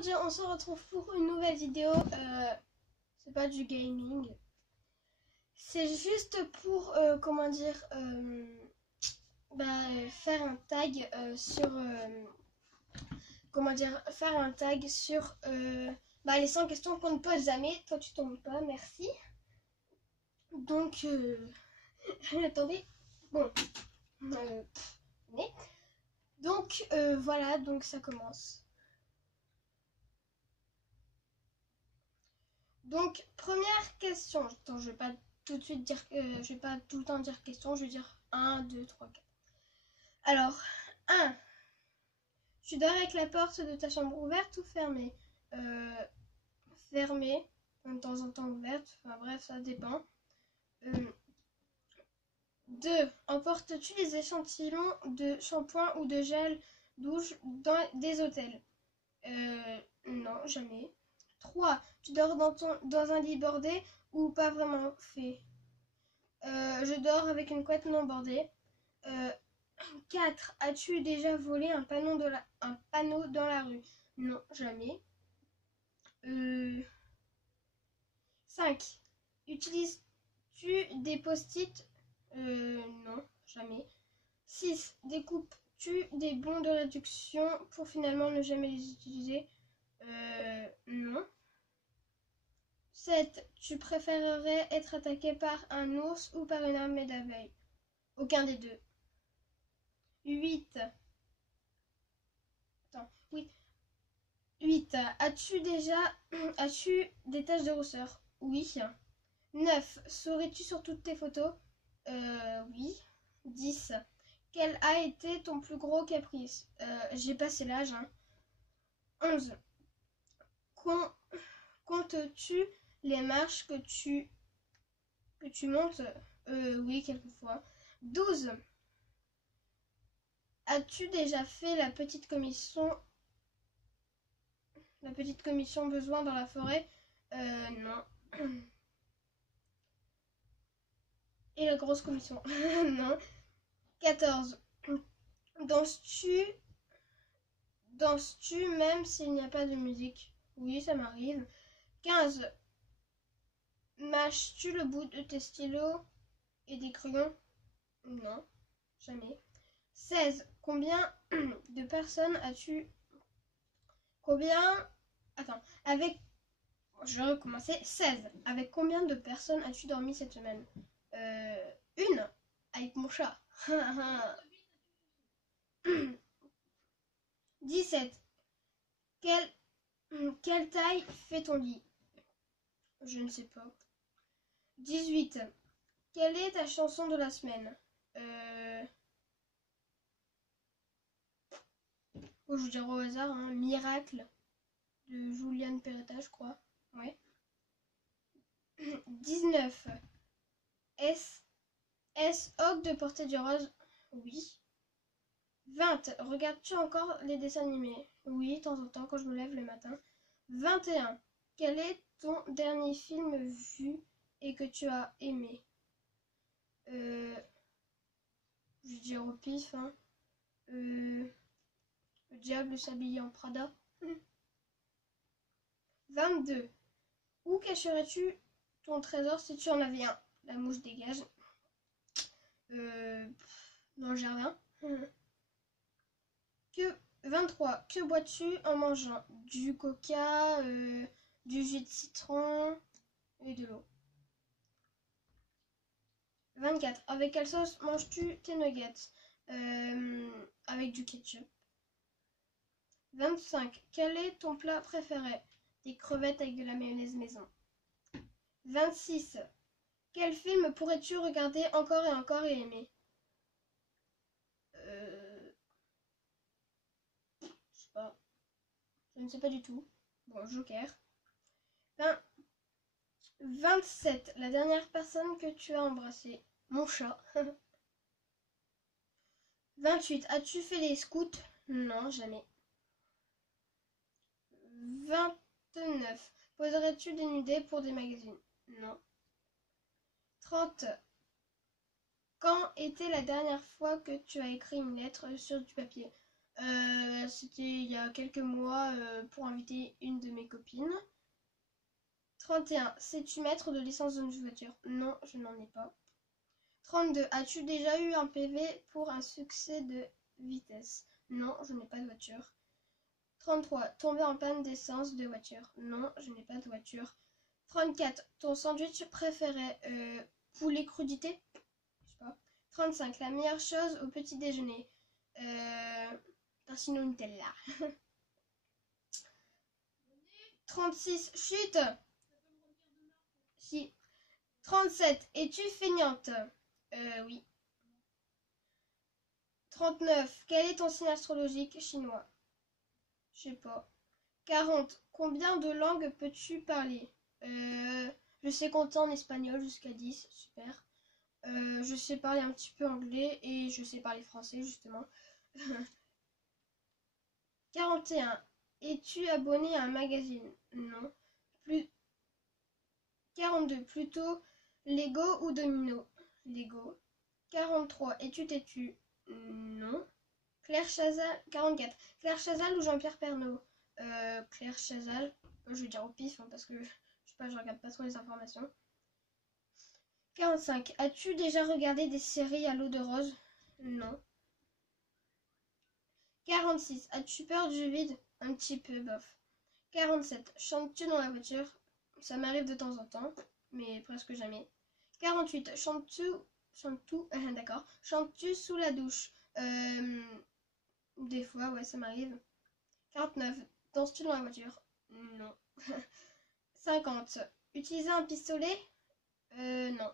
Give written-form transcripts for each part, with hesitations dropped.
aujourd'hui on se retrouve pour une nouvelle vidéo. C'est pas du gaming. C'est juste pour, faire un tag sur... faire un tag sur les 100 questions qu'on ne pose jamais. Toi tu tombes pas, merci. Donc, attendez. Bon. Donc, voilà, donc ça commence. Donc, première question. Attends, je vais pas tout de suite dire, je vais pas tout le temps dire question, je vais dire 1, 2, 3, 4. Alors, 1. Tu dors avec la porte de ta chambre ouverte ou fermée? Fermée, de temps en temps ouverte, enfin bref, ça dépend. 2. Emportes-tu les échantillons de shampoing ou de gel douche dans des hôtels? Non, jamais. 3. Tu dors dans un lit bordé ou pas vraiment fait? Je dors avec une couette non bordée. 4. As-tu déjà volé un panneau dans la rue? Non, jamais. 5. Utilises-tu des post-it? Non, jamais. 6. Découpes-tu des bons de réduction pour finalement ne jamais les utiliser? Non. 7. Tu préférerais être attaqué par un ours ou par une armée d'abeilles? Aucun des deux. 8. Attends, oui. 8. As-tu des taches de rousseur? Oui. 9. Souris-tu sur toutes tes photos? Oui. 10. Quel a été ton plus gros caprice? J'ai passé l'âge. 11. Comptes-tu les marches que tu montes? Oui, quelquefois. 12. As-tu déjà fait la petite commission besoin dans la forêt? Non. Et la grosse commission? Non. 14. Danses-tu même s'il n'y a pas de musique? Oui, ça m'arrive. 15. Mâches-tu le bout de tes stylos et des crayons? Non, jamais. 16. Combien de personnes as-tu... Je vais recommencer. 16. Avec combien de personnes as-tu dormi cette semaine? Une. Avec mon chat. 17. Quelle taille fait ton lit? Je ne sais pas. 18. Quelle est ta chanson de la semaine? Je vous dirai au hasard, hein. Miracle de Juliane Peretta, je crois. Ouais. 19. Est-ce ok de porter du rose? Oui. 20. Regardes-tu encore les dessins animés? Oui, de temps en temps quand je me lève le matin. 21. Quel est ton dernier film vu et que tu as aimé? Je vais dire au pif, hein. Le diable s'habille en Prada. 22. Où cacherais-tu ton trésor si tu en avais un? La mouche dégage. Dans le jardin. 23. Que bois-tu en mangeant? Du coca, du jus de citron et de l'eau. 24. Avec quelle sauce manges-tu tes nuggets? Avec du ketchup. 25. Quel est ton plat préféré? Des crevettes avec de la mayonnaise maison. 26. Quel film pourrais-tu regarder encore et encore et aimer? Je sais pas. Je ne sais pas du tout. Bon, Joker. 27. La dernière personne que tu as embrassée? Mon chat. 28. As-tu fait les scouts? Non, jamais. 29. Poserais-tu des nudés pour des magazines? Non. 30. Quand était la dernière fois que tu as écrit une lettre sur du papier? C'était il y a quelques mois pour inviter une de mes copines. 31. Sais-tu mettre de l'essence dans une voiture? Non, je n'en ai pas. 32. As-tu déjà eu un PV pour un succès de vitesse? Non, je n'ai pas de voiture. 33. Tomber en panne d'essence de voiture? Non, je n'ai pas de voiture. 34. Ton sandwich préféré? Poulet crudité? Je sais pas. 35. La meilleure chose au petit déjeuner? Tartino Nutella. 36. Chut! Si. 37. Es-tu feignante? Oui. 39. Quel est ton signe astrologique chinois? Je sais pas. 40. Combien de langues peux-tu parler? Je sais compter en espagnol jusqu'à 10. Super. Je sais parler un petit peu anglais et je sais parler français justement. 41. Es-tu abonné à un magazine? Non. Plus... 42. Plutôt Lego ou Domino? Lego. 43. Es-tu têtu? Non. Claire Chazal. 44. Claire Chazal ou Jean-Pierre Pernaut? Claire Chazal. Je vais dire au pif hein, parce que je sais pas, je regarde pas trop les informations. 45. As-tu déjà regardé des séries à l'eau de rose? Non. 46. As-tu peur du vide? Un petit peu, bof. 47. Chantes-tu dans la voiture? Ça m'arrive de temps en temps, mais presque jamais. 48. Chantes-tu d'accord. Chantes-tu sous la douche? Des fois, ouais, ça m'arrive. 49. Danses-tu dans la voiture? Non. 50. Utiliser un pistolet? Non.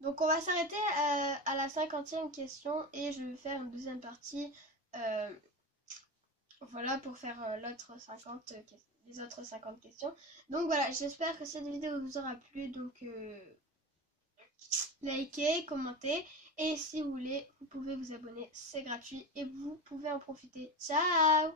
Donc on va s'arrêter à la 50e question et je vais faire une deuxième partie. Voilà pour faire les autres 50 questions. Donc voilà, j'espère que cette vidéo vous aura plu. Donc likez, commentez et si vous voulez, vous pouvez vous abonner, c'est gratuit et vous pouvez en profiter. Ciao!